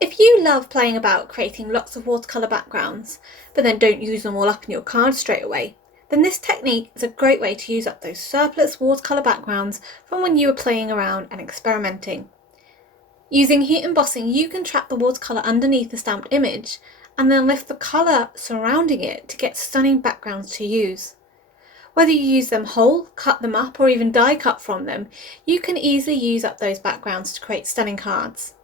If you love playing about creating lots of watercolour backgrounds, but then don't use them all up in your card straight away, then this technique is a great way to use up those surplus watercolour backgrounds from when you were playing around and experimenting. Using heat embossing, you can trap the watercolour underneath the stamped image and then lift the colour surrounding it to get stunning backgrounds to use. Whether you use them whole, cut them up, or even die cut from them, you can easily use up those backgrounds to create stunning cards.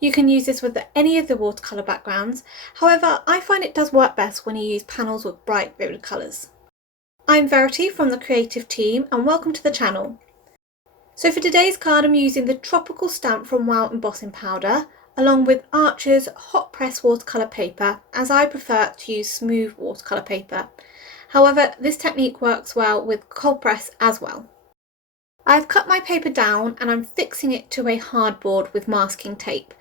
You can use this with any of the watercolour backgrounds, however I find it does work best when you use panels with bright vivid colours. I'm Verity from the creative team and welcome to the channel. So for today's card I'm using the tropical stamp from WowEmbossingPowder along with Archer's hot press watercolour paper, as I prefer to use smooth watercolour paper. However, this technique works well with cold press as well. I've cut my paper down and I'm fixing it to a hardboard with masking tape.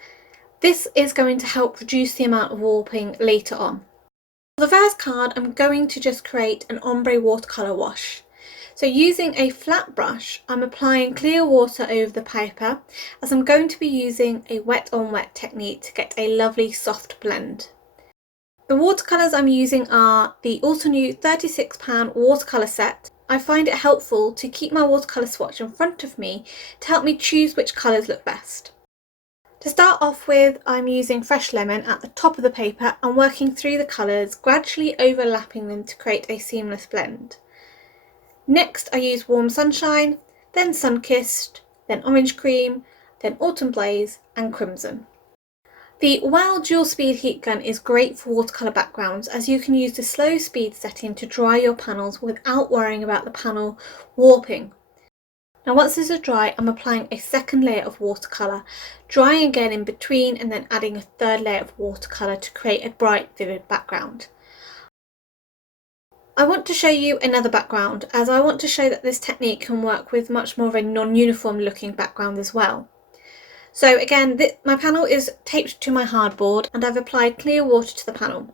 This is going to help reduce the amount of warping later on. For the first card, I'm going to just create an ombre watercolour wash. So using a flat brush, I'm applying clear water over the paper as I'm going to be using a wet on wet technique to get a lovely soft blend. The watercolours I'm using are the also new £36 watercolour set. I find it helpful to keep my watercolour swatch in front of me to help me choose which colours look best. To start off with, I'm using fresh lemon at the top of the paper and working through the colours, gradually overlapping them to create a seamless blend. Next I use warm sunshine, then sun-kissed, then orange cream, then autumn blaze and crimson. The Wow dual speed heat gun is great for watercolour backgrounds as you can use the slow speed setting to dry your panels without worrying about the panel warping. Now once this is dry, I'm applying a second layer of watercolour, drying again in between and then adding a third layer of watercolour to create a bright vivid background. I want to show you another background as I want to show that this technique can work with much more of a non-uniform looking background as well. So again, my panel is taped to my hardboard and I've applied clear water to the panel.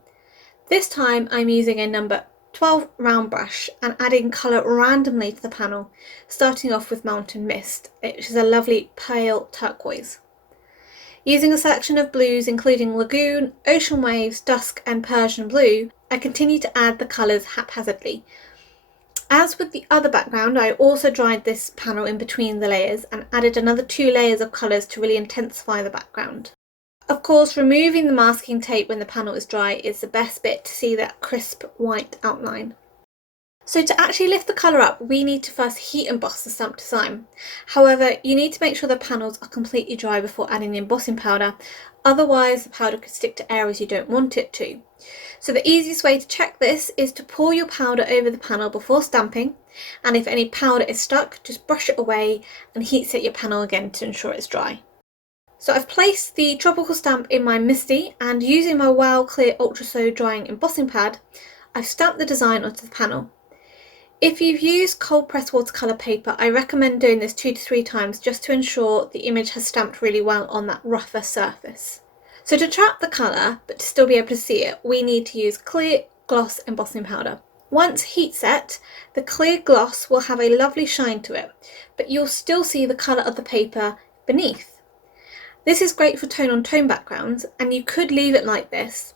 This time I'm using a number 12 round brush and adding colour randomly to the panel, starting off with Mountain Mist, which is a lovely pale turquoise. Using a selection of blues including Lagoon, Ocean Waves, Dusk and Persian Blue, I continue to add the colours haphazardly. As with the other background, I also dried this panel in between the layers and added another 2 layers of colours to really intensify the background. Of course, removing the masking tape when the panel is dry is the best bit to see that crisp white outline. So to actually lift the colour up, we need to first heat emboss the stamp design. However, you need to make sure the panels are completely dry before adding the embossing powder, otherwise the powder could stick to areas you don't want it to. So the easiest way to check this is to pour your powder over the panel before stamping, and if any powder is stuck, just brush it away and heat set your panel again to ensure it's dry. So I've placed the tropical stamp in my Misty and using my Wow Clear Ultra Slow Drying Embossing Pad, I've stamped the design onto the panel. If you've used cold press watercolour paper, I recommend doing this 2 to 3 times just to ensure the image has stamped really well on that rougher surface. So to trap the colour, but to still be able to see it, we need to use clear gloss embossing powder. Once heat set, the clear gloss will have a lovely shine to it, but you'll still see the colour of the paper beneath. This is great for tone-on-tone backgrounds, and you could leave it like this.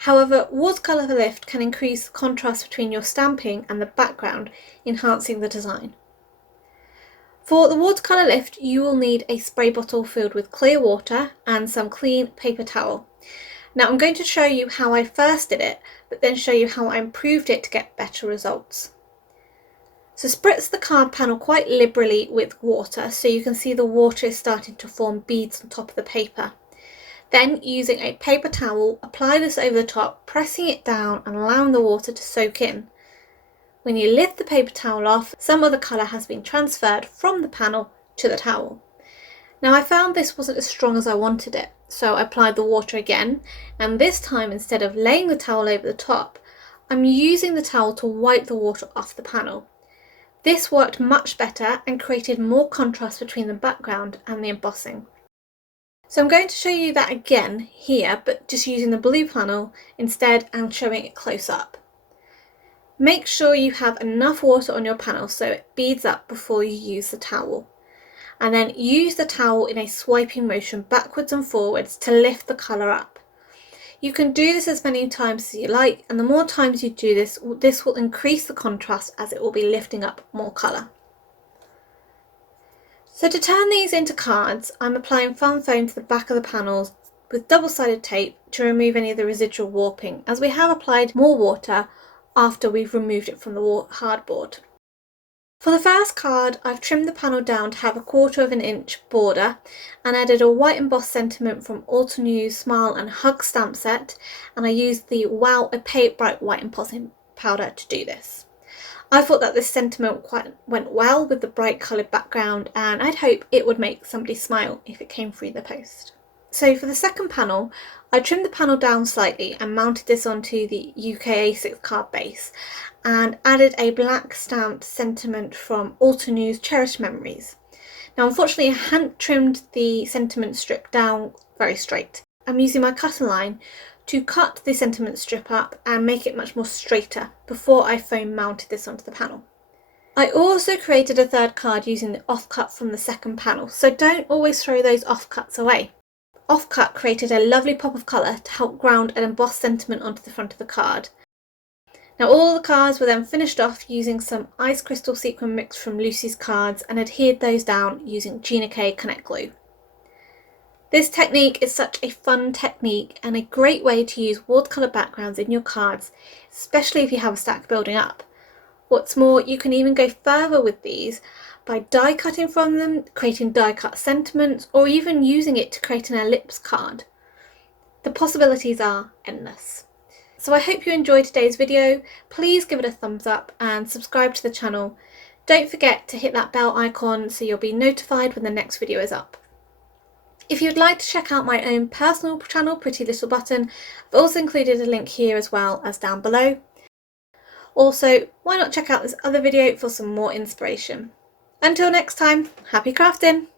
However, Watercolour Lift can increase the contrast between your stamping and the background, enhancing the design. For the Watercolour Lift, you will need a spray bottle filled with clear water and some clean paper towel. Now I'm going to show you how I first did it, but then show you how I improved it to get better results. So spritz the card panel quite liberally with water so you can see the water is starting to form beads on top of the paper. Then, using a paper towel, apply this over the top, pressing it down and allowing the water to soak in. When you lift the paper towel off, some of the colour has been transferred from the panel to the towel. Now I found this wasn't as strong as I wanted it, so I applied the water again, and this time instead of laying the towel over the top, I'm using the towel to wipe the water off the panel. This worked much better and created more contrast between the background and the embossing. So I'm going to show you that again here, but just using the blue panel instead and showing it close up. Make sure you have enough water on your panel so it beads up before you use the towel. and then use the towel in a swiping motion backwards and forwards to lift the colour up. You can do this as many times as you like, and the more times you do this, this will increase the contrast as it will be lifting up more colour. So to turn these into cards, I'm applying foam to the back of the panels with double-sided tape to remove any of the residual warping, as we have applied more water after we've removed it from the hardboard. For the first card, I've trimmed the panel down to have a 1/4 inch border and added a white embossed sentiment from Alter News Smile and Hug stamp set, and I used the WowEmbossing Bright White Embossing Powder to do this. I thought that this sentiment went well with the bright coloured background, and I'd hope it would make somebody smile if it came through the post. So for the second panel, I trimmed the panel down slightly and mounted this onto the UK A6 card base and added a black stamped sentiment from Alter News Cherished Memories. Now unfortunately I hadn't trimmed the sentiment strip down very straight. I'm using my cutter line to cut the sentiment strip up and make it much more straighter before I foam mounted this onto the panel. I also created a third card using the offcut from the second panel, so don't always throw those offcuts away. Offcut created a lovely pop of colour to help ground an embossed sentiment onto the front of the card. Now all the cards were then finished off using some ice crystal sequin mix from Lucy's cards and adhered those down using Gina K Connect Glue. This technique is such a fun technique and a great way to use watercolour backgrounds in your cards, especially if you have a stack building up. What's more, you can even go further with these by die cutting from them, creating die cut sentiments, or even using it to create an ellipse card. The possibilities are endless. So I hope you enjoyed today's video. Please give it a thumbs up and subscribe to the channel. Don't forget to hit that bell icon so you'll be notified when the next video is up. If you'd like to check out my own personal channel, Pretty Little Button, I've also included a link here as well as down below. Also, why not check out this other video for some more inspiration. Until next time, happy crafting!